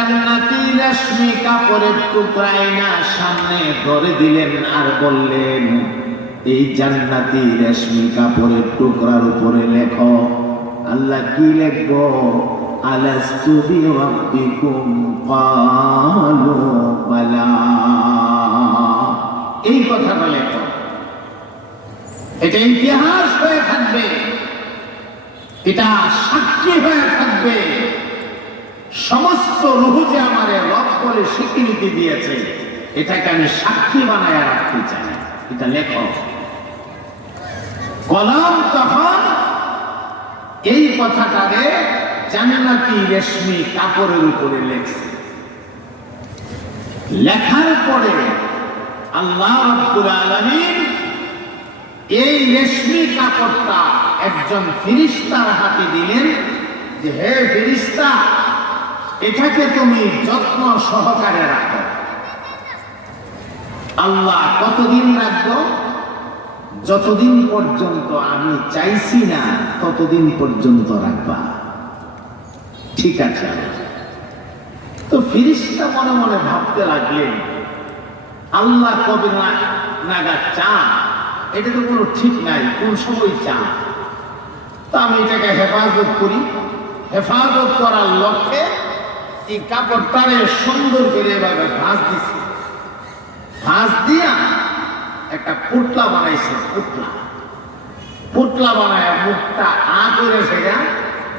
জান্নাতি রেশমি কাপড়ের টুকরাই না সামনে ধরে দিলেন আর বললেন, এই জান্নাতি রেশমি কাপড়ের টুকরার উপরে লেখো, আল্লাহ কি লিখব? আলাস্তু বিরাব্বিকুম ক্বালু বালা। এই কথাটা লেখো। এটা ইতিহাস হয়ে থাকবে, এটা সাক্ষী হয়ে থাকবে। সমস্ত রুহু যে আমার রব বলে স্বীকৃতি দিয়েছে। এটাকে আমি সাক্ষী বানায় রাখতে চাই। এটা লেখক কলম তখন এই কথাটাকে জান্নাতি রেশমি কাপড়ের উপরে লেখছে। লেখার পরে আল্লাহ রাব্বুল আলামিন এই রেশমি কাপড়টা একজন ফিরিস্তার হাতে দিলেন যে, হে ফিরিস্তা এটাকে তুমি যত্ন সহকারে রাখো। আল্লাহ কতদিন রাখব? যতদিন পর্যন্ত আমি চাইছি না, ততদিন পর্যন্ত রাখবা। ঠিক আছে তো ফিরিস্তা মনে মনে ভাবতে লাগলেন, আল্লাহ কবে না নাগাদ চান? এটা তো কোনো ঠিক নাই, কোন সময় চান? তো আমি এটাকে হেফাজত করি। হেফাজত করার লক্ষ্যে এই কাপড়টারে সুন্দর করে এভাবে ভাঁজ দিছি। ভাঁজ দিয়া একটা পুটলা বানাইছে পুটলা পুটলা বানায় মুখটা আ করে সেটা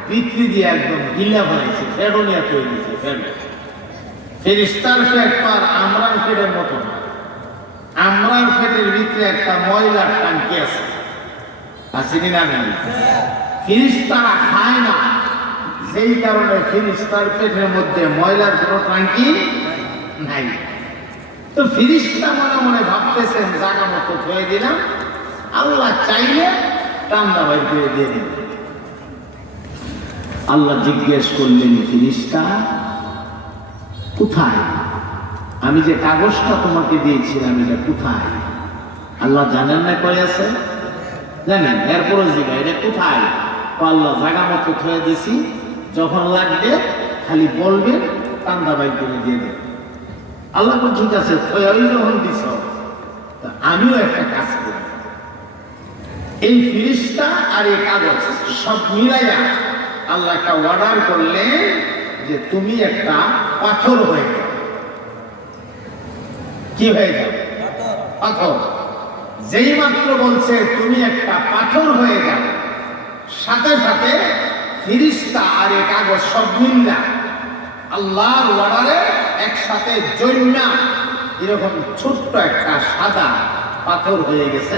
বিক্রি দিয়ে একদম গিলা বানাইছে, ফেরোনিয়া তৈরি দিয়েছে ফেরো ফেরিস্তার তো আর আমরার ফেটের মতো। না আমরার ফেটের ভিতরে একটা ময়লার টাঙ্কি আছে। আসেনি না ফিরিস্তারা খায় না। যেই কারণে ফিরিস্তার পেটের মধ্যে ময়লার কোনো টাঙ্কি নাই। তো ফিরিস্তা মনে মনে ভাবতেছেন, জাগা মতো ধুয়ে দিলাম। আল্লাহ চাইলে টান্দা বাইর করে দিয়ে দিন আল্লাহ জিজ্ঞেস করলেন, ফিরিস্তা, কোথায়? আমি যে কাগজটা তোমাকে দিয়েছিলাম, এটা কোথায়? আল্লাহ জানেন না কয় আছে? জানেন। এরপরও জিগা এটা কোথায়? আল্লাহ জাগা মতো থয়ে দিছি। যখন লাগবে, খালি বলবে, কান্দা বাইক করে দিয়ে দেবে। আল্লাহ ঠিক আছে যখন তা আমিও একটা কাজ করি। এই ফিরিস্তা আর এই কাগজ সব মিলাইয়া আল্লাহ একটা অর্ডার করলে যে তুমি একটা পাথর হয়ে যাও। কি হয়ে যাও? পাথর। যেই মাত্র বলছে, তুমি একটা পাথর হয়ে যাও, সাথে সাথে ফিরিস্তা আর এ কাগজ সব মিল্লা আল্লাহর অর্ডারে একসাথে জৈন্যা এরকম ছোট্ট একটা সাদা পাথর হয়ে গেছে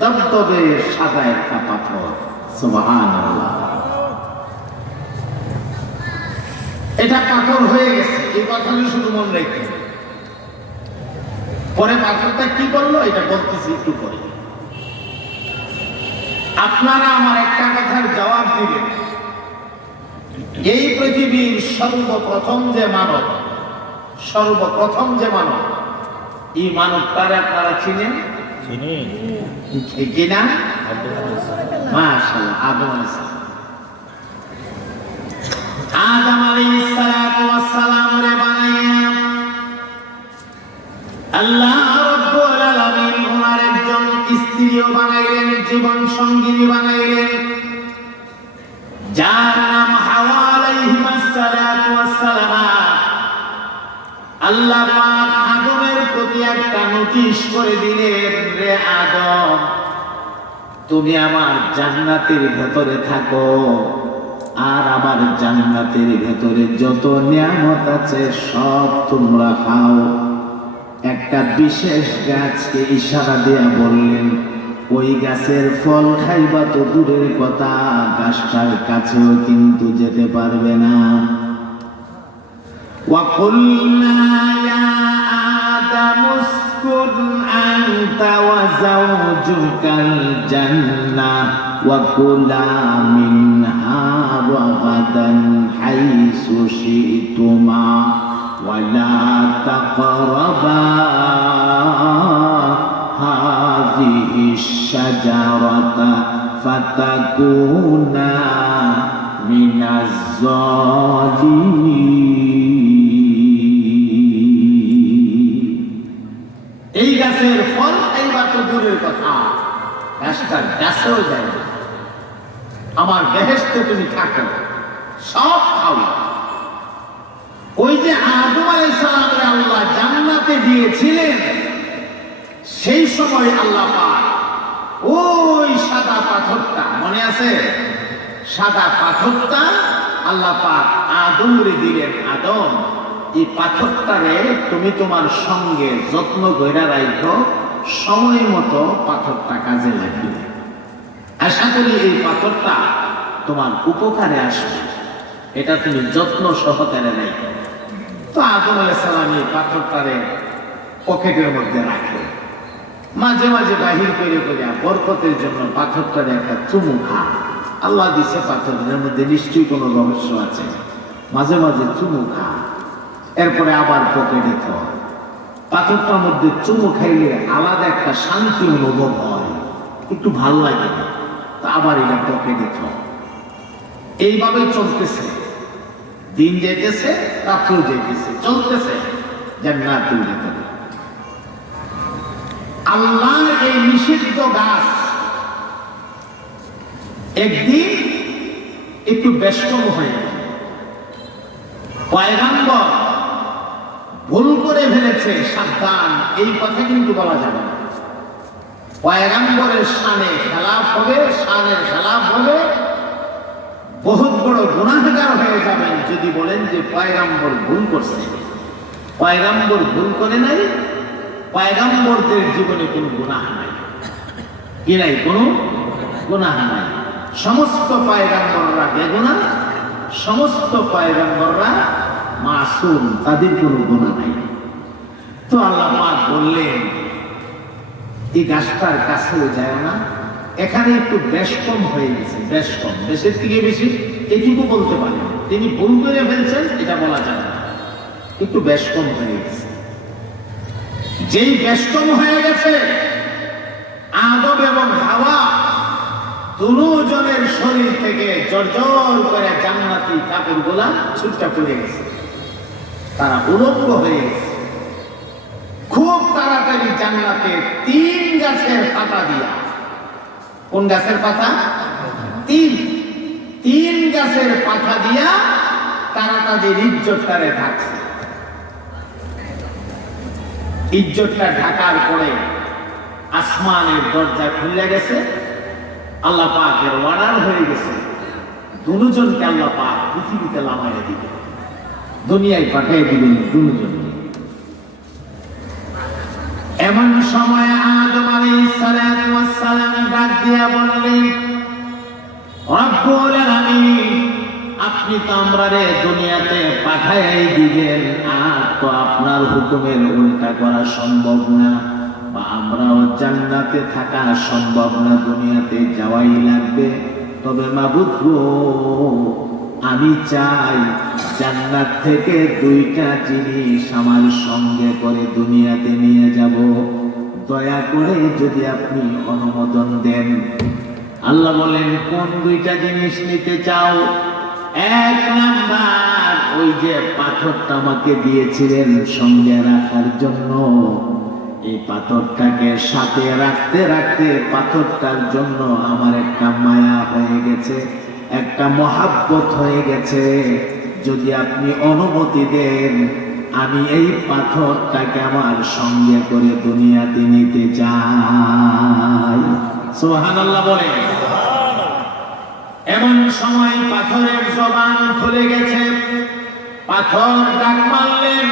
দবদবে সাদা একটা পাথর। এটা পাথর হয়ে গেছে, এই কথাটা শুধু মনে রেখে। পরে পাথরটা কি করল, এটা বলতেছি একটু পরে। আপনারা আমার একটা কথার জবাব দিবেন। এই পৃথিবীর সর্বপ্রথম যে মানব সর্বপ্রথম যে মানব এই মানবটারে আপনারা চিনেন? চিনি। ঠিক কিনা মাশাআল্লাহ আদম আলাইহিস আদম আলাইহিস সালাতু ওয়াস সালাম রে বানাইয়া। আল্লাহ রাব্বুল আলামিন ওনার একজন স্ত্রীও বানাইলেন জীবন সঙ্গিনী বানাইলেন। যার নোটিশ করে দিলেন রে আদম তুমি আমার জান্নাতের ভেতরে থাকো আর আমার জান্নাতের ভেতরে যত নিয়ামত আছে সব তোমরা খাও একটা বিশেষ গাছকে ইশারা দেয়া বললেন ওই গাছের ফল খাইবা তো দূরের কথা গাছটার কাছেও কিন্তু যেতে পারবে না وقلنا يا آدم اسكن أنت وزوجك الجنة وكلا منها رغدا حيث شئتما ولا تقربا هذه الشجرة فتكونا من الظالمين. এই গাছের ফল এই তো দূরের কথা। গাছটার গাছেও যায়। আমার গেহেস্ত তুমি থাকো, সব খাও। ওই যে আদম আলাইসালামের আল্লাহ জান্নাতে দিয়েছিলেন, সেই সময় আল্লাহ পাক ওই সাদা পাথরটা, মনে আছে? সাদা পাথরটা আল্লাহ পাক আদমরে দিলেন, আদম। এই পাথরটারে তুমি তোমার সঙ্গে যত্ন গইরা রাখো সময় মতো পাথরটা কাজে লাগিয়ে আশা করি এই পাথরটা তোমার উপকারে আসবে। এটা তুমি যত্ন সহকারে রাখো তো আদম আলাইসালাম এই পাথরটারে পকেটের মধ্যে রাখে। মাঝে মাঝে বাহির করে করে বরকতের জন্য পাথরটারে একটা চুমু খা আল্লাহ দিছে পাথরের মধ্যে নিশ্চয়ই কোনো রহস্য আছে। মাঝে মাঝে চুমু খা এরপরে আবার পকেটে থ পাথরটার মধ্যে চুমু খাইলে আলাদা একটা শান্তি অনুভব হয়। একটু ভালো লাগে তা আবার এটা পকেটে থ এইভাবেই চলতেছে। দিন যেতেছে, রাত্রেও যেতেছে, চলতেছে জান্নাতুল ভিতরে আল্লাহর এই নিষিদ্ধ গাছ একদিন একটু ব্যস্তম হয়ে পয়গাম্বর ভুল করে ফেলেছে, সাবধান। এই কথা কিন্তু বলা যাবে না। পয়গাম্বরের সানে খেলাফ হবে সানের খেলাফ হবে। বহুত বড় গুণাগার হয়ে যাবেন যদি বলেন যে পয়গাম্বর ভুল করছে। পয়গাম্বর ভুল করে নাই, পয়গাম্বরদের জীবনে কোনো গুনাহ নাই। কি নাই? কোনো গুনাহ নাই। সমস্ত পয়গাম্বররা বেগুনা সমস্ত পয়গাম্বররা মাসুম, তাদের কোনো গুণা নাই। তো আল্লাহ পাক বললেন এই গাছটার কাছেও যায় না, এখানে একটু বেশ কম হয়ে গেছে বেশ কম। বেশের থেকে বেশি এটুকু বলতে পারেন তিনি ভুল করে ফেলছেন, এটা বলা যায় না। একটু বেশ কম হয়ে গেছে। যেই বেষ্টম হয়ে গেছে, আদম এবং হাওয়া দুজনের শরীর থেকে জর্জর করে জান্নাতি কাপড় গোলা ছুটটা পড়ে গেছে। তারা উলঙ্গ হয়ে গেছে। খুব তাড়াতাড়ি জান্নাতে তিন গাছের পাতা দিয়া। কোন গাছের পাতা? তিন। তিন গাছের পাতা দিয়া তারা তাদের ইজ্জতটারে ঢাকছে। ইজ্জতটা ঢাকার পরে আসমানের দরজা খুলে গেছে। আল্লাহ পাকের অর্ডার হয়ে গেছে। দুজনকে আল্লাহ পাক পৃথিবীতে লামাইয়া দিবে দুনিয়ায় পাঠিয়ে দিলেন দুজন। এমন সময় আদম আলাইহিস সালাতু ওয়াস সালাম ডাক দিয়া বললেন, রব্বুল আলামিন, আপনি তো আমরা রে দুনিয়াতে পাঠাই দিবেন, আর তো আপনার হুকুমের উল্টা করা সম্ভব না, বা আমরাও জান্নাতে থাকা সম্ভব না, দুনিয়াতে যাওয়াই লাগবে। তবে মাবুদ আমি চাই জান্নাত থেকে দুইটা জিনিস আমার সঙ্গে করে দুনিয়াতে নিয়ে যাব। দয়া করে যদি আপনি অনুমোদন দেন। আল্লাহ বলেন, কোন দুইটা জিনিস নিতে চাও? এক নাম্বার, ওই যে পাথরটা আমাকে দিয়েছিলেন সঙ্গে রাখার জন্য। এই পাথরটাকে সাথে রাখতে রাখতে পাথরটার জন্য আমার একটা মায়া হয়ে গেছে। একটা মহাব্বত হয়ে গেছে। যদি আপনি অনুমতি দেন, আমি এই পাথরটাকে আমার সঙ্গে করে দুনিয়াতে নিতে চাই। সোহান বলে এমন সময় পাথরের জবান খুলে গেছে। পাথর ডাক মারলেন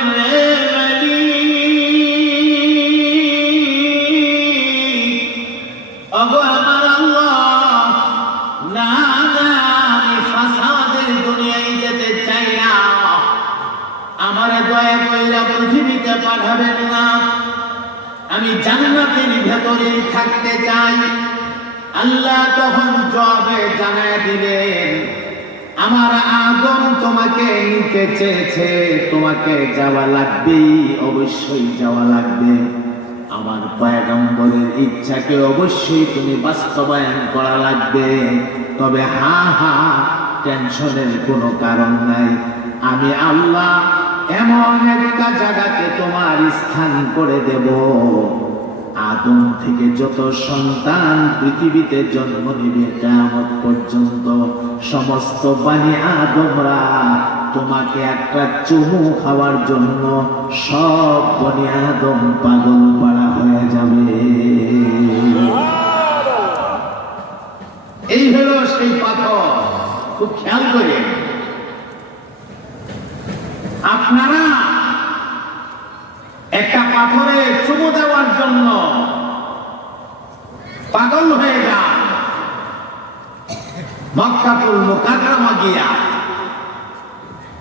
ভেতরেই থাকতে চাই। আল্লাহ তখন জবে জানায় দিলেন, আমার আদম তোমাকে নিতে চেয়েছে, তোমাকে যাওয়া লাগবেই অবশ্যই যাওয়া লাগবে। আমার পয়গম্বরের ইচ্ছাকে অবশ্যই তুমি বাস্তবায়ন করা লাগবে। তবে হা হা, টেনশনের কোনো কারণ নাই। আমি আল্লাহ এমন একটা জায়গাতে তোমার স্থান করে দেব। আদম থেকে যত সন্তান পৃথিবীতে জন্ম নিবে কেমন পর্যন্ত, সমস্ত বাণী আদমরা তোমাকে একটা চুমু খাওয়ার জন্য সব বনি আদম পাগল পাড়া হয়ে যাবে। এই হলো সেই পাথর। খুব খেয়াল করে আপনারা একটা পাথরে চুমু দেওয়ার জন্য পাগল হয়ে যান মক্কাতুল মোকাররমা গিয়া।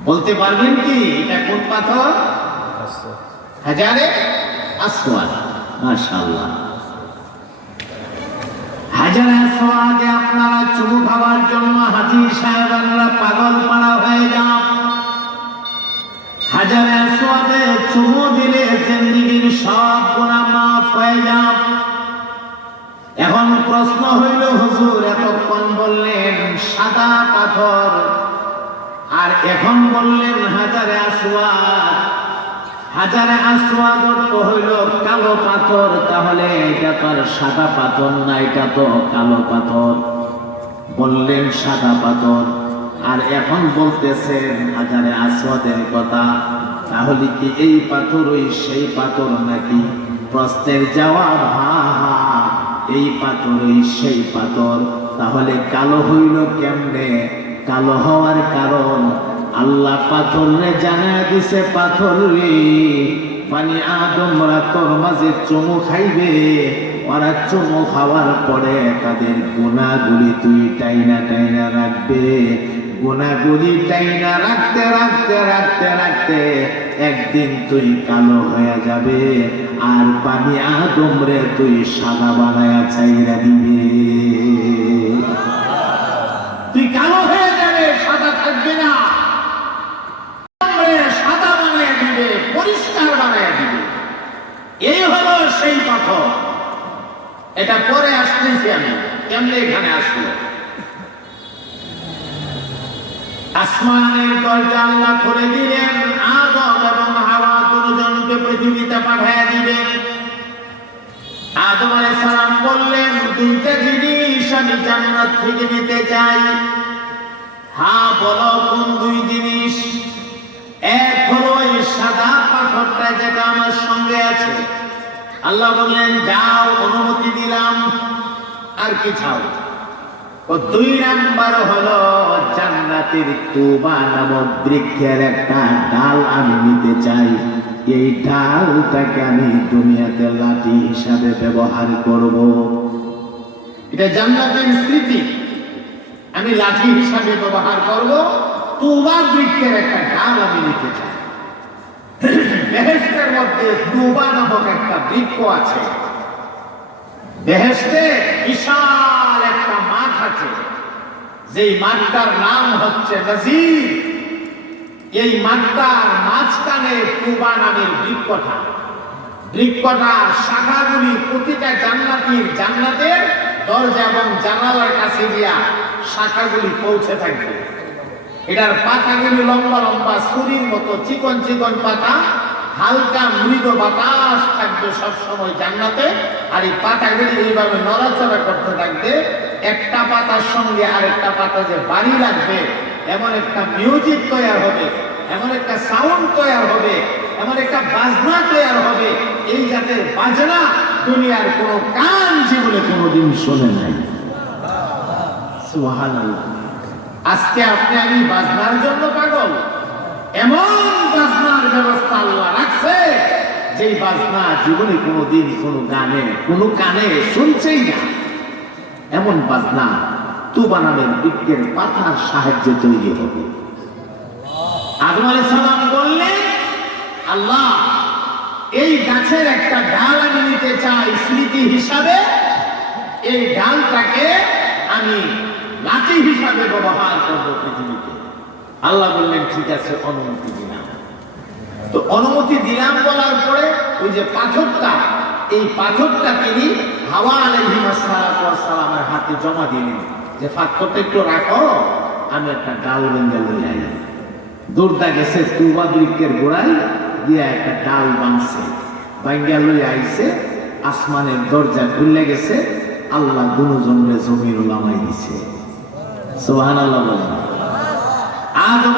বলতে পারবেন কি, এটা কোন পাথর? হাজারে আসওয়াদ মাশাআল্লাহ। হাজারে আসওয়াদে আপনারা চুমু খাবার জন্য হাজি সাহেবানরা পাগল পাড়া হয়ে যান। বললেন, সাদা পাথর। আর এখন বললেন, হাজারে আসওয়াদ হাজারে অর্থ হইল কালো পাথর। তাহলে এটা তো আর সাদা পাথর না, এটা তো কালো পাথর। বললেন, সাদা পাথর। আর এখন বলতেছেন, হাজারে আসওয়াদের কথা। তাহলে কি এই পাথর ওই সেই পাথর নাকি? প্রশ্নের জবাব, হা হা, এই পাথর ওই সেই পাথর। তাহলে কালো হইল কেমনে? কালো হওয়ার কারণ আল্লাহ পাথরে জানা দিছে পাথর রে। মানে আদমরা তোর মাঝে চমু খাইবে। ওরা চমু খাওয়ার পরে তাদের গুণাগুলি তুই টাইনা টাইনা রাখবে। গুণাগুলি টাইনা রাখতে রাখতে রাখতে রাখতে একদিন তুই কালো হয়ে যাবে। আর পানি আদমরে তুই সাদা বানায়া চাইরা দিবে তুই কালো হয়ে যাবে সাদা থাকবে না সাদা বানিয়ে দিবে পরিষ্কার বানিয়ে দিবে এই হলো সেই পাথর এটা পরে আসতেছি আমি। কেমনে এখানে আসলো আসমানের দরজা আল্লাহ খুলে দিলেন, আদম এবং হাওয়া দুজনকে পৃথিবীতে পাঠিয়ে দিবেন আদম আলাইহিস সালাম বললেন, দুইটা জিনিস আমি জান্নাত থেকে নিতে চাই। হ্যাঁ বলো কোন দুই জিনিস? এক হলো এই সাদা পাথরটা যেটা আমার সঙ্গে আছে। আল্লাহ বললেন, যাও, অনুমতি কি চাও ও দুই নাম্বার হলো জান্নাতের তুবা নামক বৃক্ষের একটা ডাল আমি নিতে চাই। এই ডালটাকে আমি দুনিয়াতে লাঠি হিসাবে ব্যবহার করব। এটা জান্নাতের স্মৃতি। আমি লাঠি হিসাবে ব্যবহার করব, তুবা বৃক্ষের একটা ডাল আমি নিতে চাই। বেহেস্তের মধ্যে তুবা নামক একটা বৃক্ষ আছে। বেহেস্তে বিশাল একটা মাঠ আছে। যেই মাঠটার নাম হচ্ছে নজির। এই মাঠটার মাঝখানে তুবা নামের বৃক্ষটা। বৃক্ষটার শাখাগুলি প্রতিটা জান্নাতির জান্নাতের দরজা এবং জানালার কাছে গিয়া শাখাগুলি পৌঁছে থাকবে। এটার পাতাগুলি লম্বা লম্বা ছুরির মতো, চিকন চিকন পাতা, হালকা মৃদু বাতাস থাকবে সবসময় জান্নাতে। আর এই পাতাগুলি এইভাবে নড়াচড়া করতে থাকবে, একটা পাতার সঙ্গে আরেকটা পাতা যে বাড়ি লাগবে, এমন একটা মিউজিক তৈরি হবে, এমন একটা সাউন্ড তৈরি হবে, এমন একটা বাজনা তৈরি হবে, এই জাতের বাজনা দুনিয়ার কোনো কান জীবনে কোনোদিন শোনে নাই। আজকে আপনি আমি বাজনার জন্য পাগল। এমন বাজনার ব্যবস্থা আল্লাহ রাখছে যে বাজনা জীবনে কোনো দিন কোনো গানে, কোনো কানে শুনছেই না। এমন বাজনা তু বানাবেন বৃক্ষের পাতার সাহায্যে তৈরি হবে। আদম আলাইহিস সালাম বললেন, আল্লাহ, এই গাছের একটা ডাল আমি নিতে চাই স্মৃতি হিসাবে। এই ডালটাকে আমি লাঠি হিসাবে ব্যবহার করব পৃথিবীতে। আল্লাহ বললেন, ঠিক আছে, অনুমতি দিলাম। তো অনুমতি দিলাম ওই যে পাথরটা, এই পাথরটা তিনি হাওয়া আলাইহিম সালামের হাতে জমা দিলেন। যে পাথরটা একটু রাখো, আমি একটা ডাল বেঙ্গে লই আই দৌড়টা গেছে তুবা বৃক্ষের গোড়ায় দিয়ে একটা ডাল বাঁধছে বাঙ্গা লই আইছে, আসমানের দরজা খুলে গেছে, আল্লাহ দুজনরে জমির ওলামাই দিছে। সোহান আল্লাহ বলেন। আদম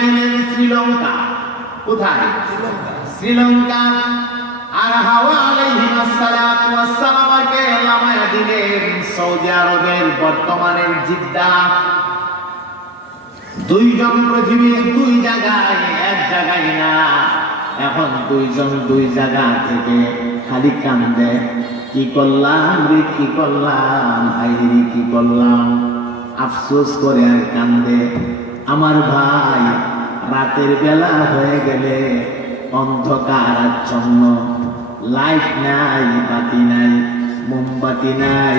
দিলেন শ্রীলঙ্কা। কোথায়? শ্রীলঙ্কা। আর হাওয়া আলাইহিস সালাতু ওয়াস সালামকে লামায় দিলেন সৌদি আরবের বর্তমানের জিদ্দা। দুইজন পৃথিবীর দুই জায়গায়, এক জায়গায় না। এখন দুইজন দুই জায়গা থেকে খালি কান্দে, কি করলাম রে, কি করলাম? ভাই কি করলাম? আফসোস করে আর কান্দে। আমার ভাই রাতের বেলা হয়ে গেলে অন্ধকার আচ্ছন্ন লাইট নাই, বাতি নাই, মোমবাতি নাই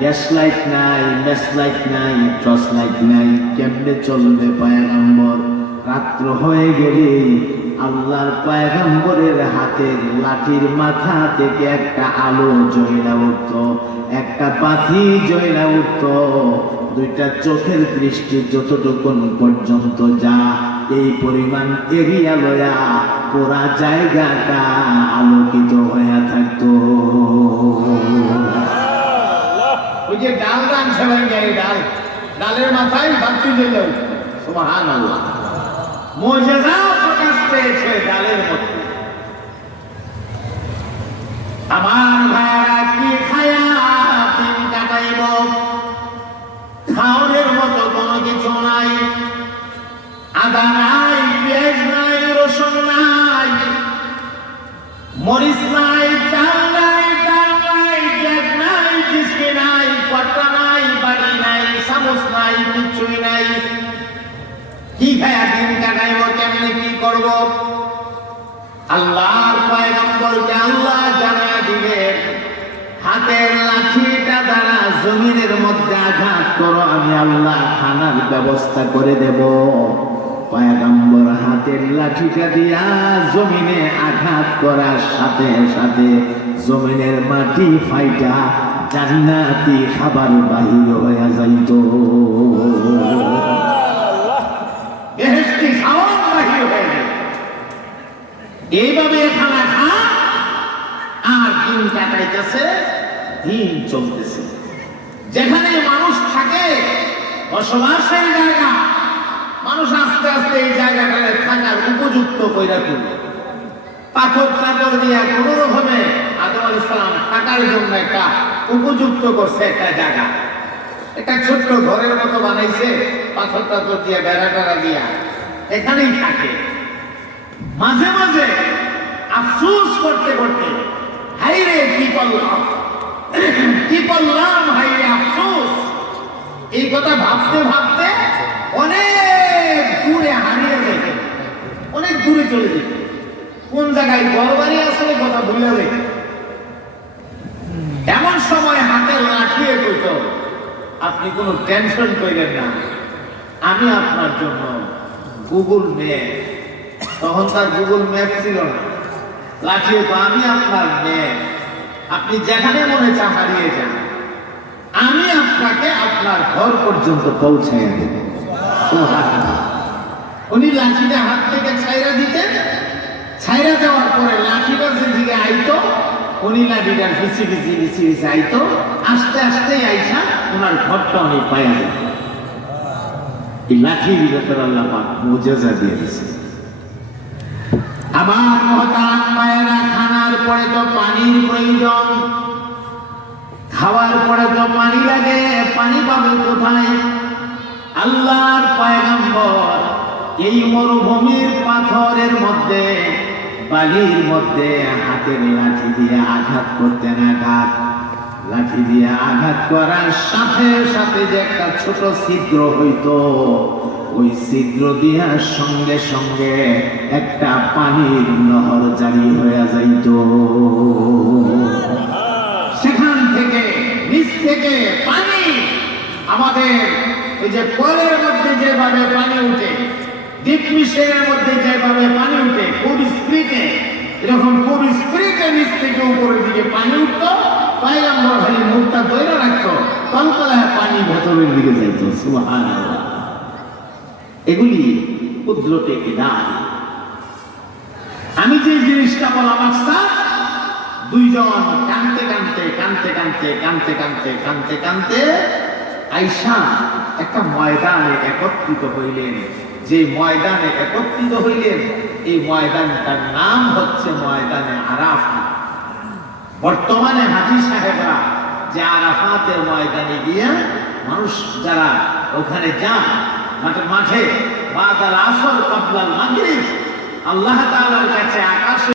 গ্যাস লাইট নাই গ্যাস লাইট নাই টর্চ লাইট নাই। কেমনে চলবে পায়গাম্বর? রাত্র হয়ে গেলে আল্লাহর পায়গাম্বরের হাতের লাঠির মাথা থেকে একটা আলো জয়লা উঠত, একটা পাথি জয়লা উঠত। দুইটা চোখের দৃষ্টি যতটুকুন পর্যন্ত যা এই পরিমাণ এরিয়া লয়া পুরা জায়গাটা আলোকিত হয়ে থাকতো। ওই যে ডাল ভাই, এই ডাল। ডালের মাথায় বাতি জ্বলে। সুবহান আল্লাহ মোজেজা প্রকাশ পেয়েছে ডালের মধ্যে। আমার ব্যবস্থা করে দেব। পয়গম্বর হাতের লাঠিটা দিয়া জমিনে আঘাত করার সাথে সাথে জমিনের মাটি ফাইটা জান্নাতি খাবার বাহির হয়ে যাইত। এইভাবে খানা খা, আর দিন কাটাইতেছে, দিন চলতেছে। যেখানে মানুষ থাকে বসবাসের জায়গা মানুষ আস্তে আস্তে এই জায়গাটাকে থাকার উপযুক্ত কইরা তুলবে পাথর টাথর দিয়া কোন রকমে আদম আল ইসলাম থাকার জন্য একটা উপযুক্ত করছে একটা জায়গা। একটা ছোট্ট ঘরের মতো বানাইছে, পাথর টাথর দিয়া, বেড়া টেড়া দিয়া। এখানেই থাকে। মাঝে মাঝে আফসোস করতে করতে, হাইরে কি করলাম? কি করলাম হাইরে আফসোস? এই কথা ভাবতে ভাবতে অনেক দূরে হারিয়ে যেতে অনেক দূরে চলে যেতে কোন জায়গায় ঘরবাড়ি আসলে কথা ভুলে যেতে এমন সময় হাতে লাঠিয়ে কইত আপনি কোনো টেনশন করিলেন না। আমি আপনার জন্য গুগল ম্যাপ। তখন তার গুগল ম্যাপ ছিল না। লাঠিয়ে আমি আপনার ম্যাপ। আপনি যেখানে মনে চা হারিয়ে যান। আপনার ঘর পর্যন্ত পৌঁছাইয়া দেব। উনি লাঠিটা হাত থেকে ছাইরা দিতেন। ছাইরা দেওয়ার পরে লাঠিটা যেদিকে আইতো, উনি লাঠিটার ফিসি ফিসি ফিসি ফিসি আইতো। আস্তে আস্তে আইসা ওনার ঘরটা উনি পাইয়া যেত এই লাঠির ভেতর আল্লাহ মুজেজা দিয়ে দিছে আমার মহতারাম মায়েরা, খানার পরে তো পানির প্রয়োজন। খাওয়ার পরে তো পানি লাগে পানি পাবে কোথায়? আল্লাহর পয়গম্বর এই মরুভূমির পাথরের মধ্যে বালির মধ্যে হাতের লাঠি দিয়ে আঘাত করতেন আঘাত লাঠি দিয়ে আঘাত করার সাথে সাথে যে একটা ছোট ছিদ্র হইতো ওই ছিদ্র দিয়ার সঙ্গে সঙ্গে একটা পানির নহর জারি হয়ে যাইত। সেখান থেকে পানি আমাদের এই যে কলের মধ্যে যেভাবে পানি উঠে, ডিপ মিশনের মধ্যে যেভাবে পানি উঠে খুব স্পিডে এরকম খুব স্পিডে নিচ থেকে উপরের দিকে পানি উঠতো, পাইলাম খালি মুখটা ধরে রাখতো, কলকলায় পানি ভেতরের দিকে যাইত সুহান এগুলি কুদরতে ইলাহি আমি যে জিনিসটা বলা আমার দুইজন কানতে কানতে কানতে কানতে কানতে কানতে কানতে কানতে আইসা একটা ময়দানে একত্রিত হইলেন। যে ময়দানে একত্রিত হইলেন, এই ময়দানটার নাম হচ্ছে ময়দানে আরাফা বর্তমানে হাজি সাহেবরা যে আরাফাতের ময়দানে গিয়ে মানুষ যারা ওখানে যান, মাঠে বাদাল আসর কাবলাল মাগরিব, আল্লাহ তাআলার কাছে আকাশে